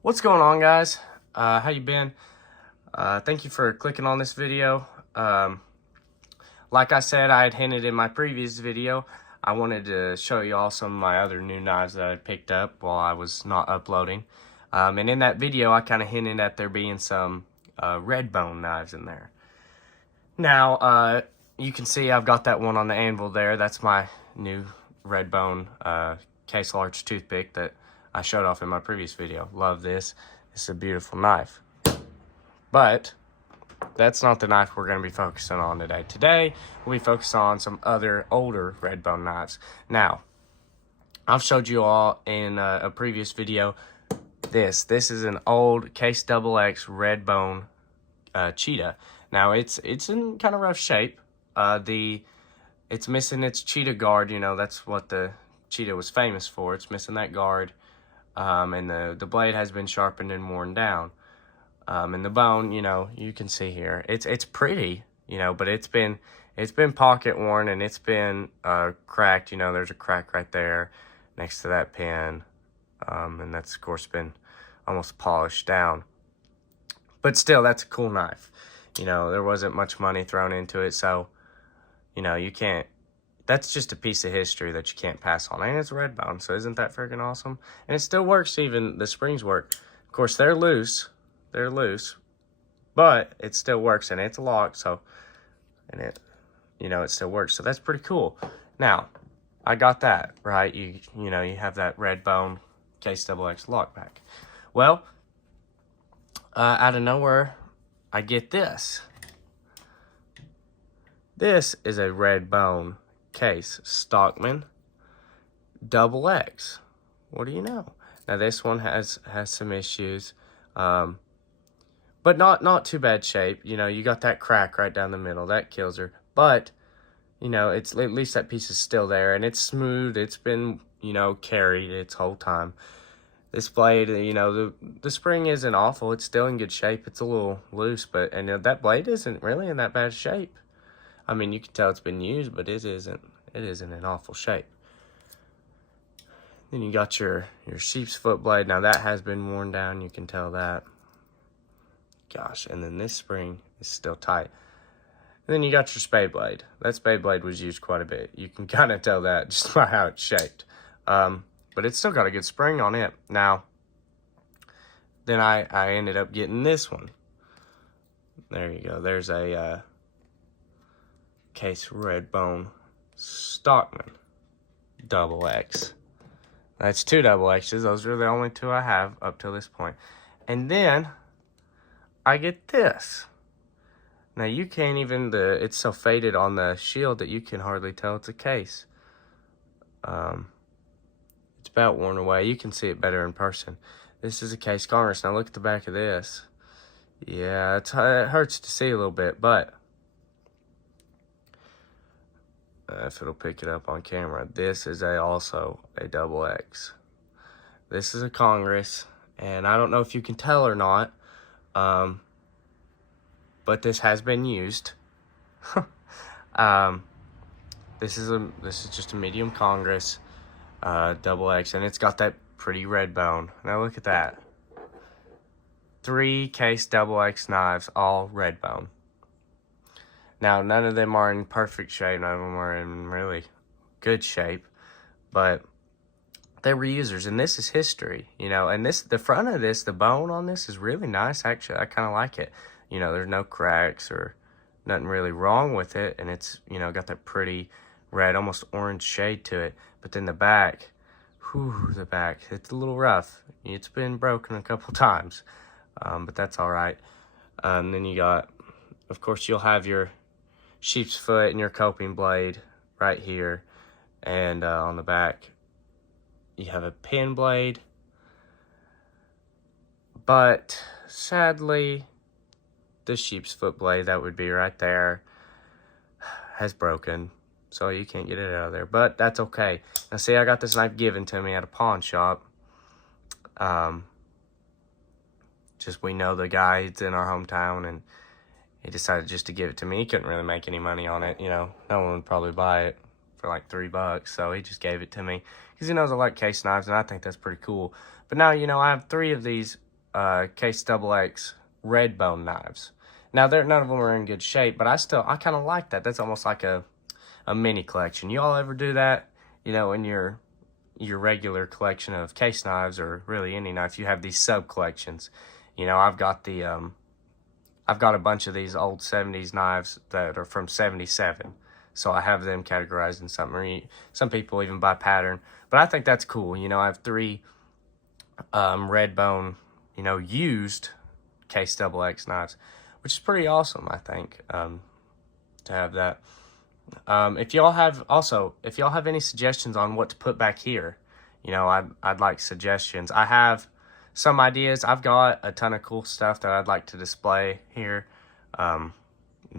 What's going on, guys? How you been? Thank you for clicking on this video. Like I said, I had hinted in my previous video, I wanted to show you all some of my other new knives that I picked up while I was not uploading. And in that video, I kind of hinted at there being some Redbone knives in there. Now, you can see I've got that one on the anvil there. That's my new Redbone case large toothpick that I showed off in my previous video. Love this. It's a beautiful knife. But that's not the knife we're going to be focusing on today. Today, we focus on some other older Redbone knives. Now, I've showed you all in a previous video this. This is an old Case XX Redbone Cheetah. Now, it's in kind of rough shape. It's missing its cheetah guard. You know, that's what the Cheetah was famous for. It's missing that guard. And the blade has been sharpened and worn down. And the bone, you know, you can see here, it's pretty, you know, but it's been pocket worn and it's been cracked. You know, there's a crack right there next to that pin. And that's, of course, been almost polished down. But still, that's a cool knife. You know, there wasn't much money thrown into it, so, you know, you can't, that's just a piece of history that you can't pass on. And it's Redbone, so isn't that freaking awesome? And it still works, even the springs work. Of course, they're loose, but it still works, and it's locked, so, and it, you know, it still works. So that's pretty cool. Now, I got that, right? You know, you have that Redbone Case XX lockback. Well, out of nowhere, I get this. This is a Redbone Case Stockman XX. What do you know? Now this one has some issues, but not too bad shape. You know, you got that crack right down the middle that kills her, but you know, it's at least that piece is still there and it's smooth. It's been, you know, carried its whole time. This blade, you know, the spring isn't awful. It's still in good shape. It's a little loose, but and that blade isn't really in that bad shape. I mean, you can tell it's been used, but it isn't in awful shape. Then you got your sheep's foot blade. Now that has been worn down. You can tell that. Gosh, and then this spring is still tight. And then you got your spade blade. That spade blade was used quite a bit. You can kind of tell that just by how it's shaped. But it's still got a good spring on it. Now, then I ended up getting this one. There you go. There's a Case Redbone Stockman XX. That's two double X's. Those are the only two I have up till this point. And then I get this. Now you can't even, it's so faded on the shield that you can hardly tell it's a case. It's about worn away. You can see it better in person. This is a Case Congress. Now look at the back of this. Yeah, it hurts to see a little bit, but if it'll pick it up on camera, this is also a double X. This is a Congress, and I don't know if you can tell or not, but this has been used. This is just a medium Congress, double X, and it's got that pretty red bone. Now look at that. 3 Case double X knives, all Redbone. Now, none of them are in perfect shape. None of them are in really good shape. But they were users, and this is history, you know. And the front of this, the bone on this is really nice, actually. I kind of like it. You know, there's no cracks or nothing really wrong with it. And it's, you know, got that pretty red, almost orange shade to it. But then the back, the back, it's a little rough. It's been broken a couple times, but that's all right. And then you got, of course, you'll have your sheep's foot and your coping blade right here, and on the back you have a pin blade, but sadly the sheep's foot blade that would be right there has broken, so you can't get it out of there, but that's okay. Now see, I got this knife given to me at a pawn shop. Just we know the guy, it's in our hometown, and he decided just to give it to me. He couldn't really make any money on it, you know. No one would probably buy it for like $3, so he just gave it to me because he knows I like case knives, and I think that's pretty cool. But now, you know, I have 3 of these Case XX red bone knives. Now, none of them are in good shape, but I kind of like that. That's almost like a mini collection. You all ever do that? You know, in your regular collection of case knives, or really any knife, you have these sub collections. You know, I've got a bunch of these old 70s knives that are from 77. So I have them categorized in something. Or some people even buy pattern. But I think that's cool. You know, I have 3 red bone, you know, used Case XX knives, which is pretty awesome, I think, to have that. If y'all have any suggestions on what to put back here, you know, I'd like suggestions. I have some ideas. I've got a ton of cool stuff that I'd like to display here, and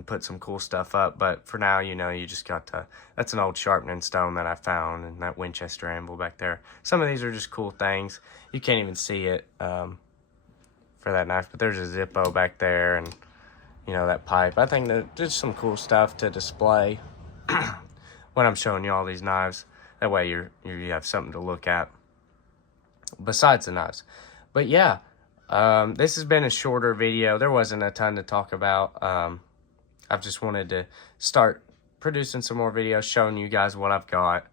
put some cool stuff up. But for now, you know, you just got to, that's an old sharpening stone that I found, and that Winchester anvil back there. Some of these are just cool things. You can't even see it for that knife, but there's a Zippo back there, and you know, that pipe. I think that there's some cool stuff to display when I'm showing you all these knives. That way you have something to look at besides the knives. But yeah, this has been a shorter video. There wasn't a ton to talk about. I've just wanted to start producing some more videos showing you guys what I've got.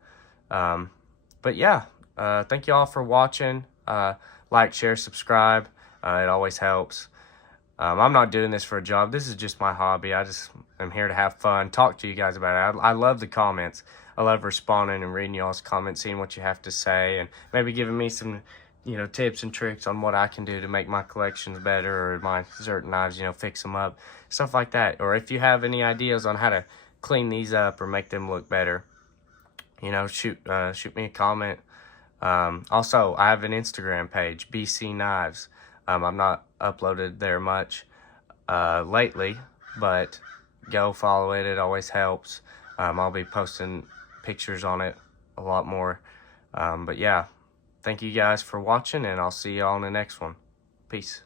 But yeah, thank you all for watching. Like, share, subscribe. It always helps. I'm not doing this for a job. This is just my hobby. I just am here to have fun, talk to you guys about it. I love the comments. I love responding and reading y'all's comments, seeing what you have to say, and maybe giving me some, you know, tips and tricks on what I can do to make my collections better, or my certain knives, you know, fix them up, stuff like that. Or if you have any ideas on how to clean these up or make them look better, you know, shoot me a comment. Also, I have an Instagram page, BC Knives. I'm not uploaded there much lately, but go follow it. It always helps. I'll be posting pictures on it a lot more. But yeah, thank you guys for watching, and I'll see y'all in the next one. Peace.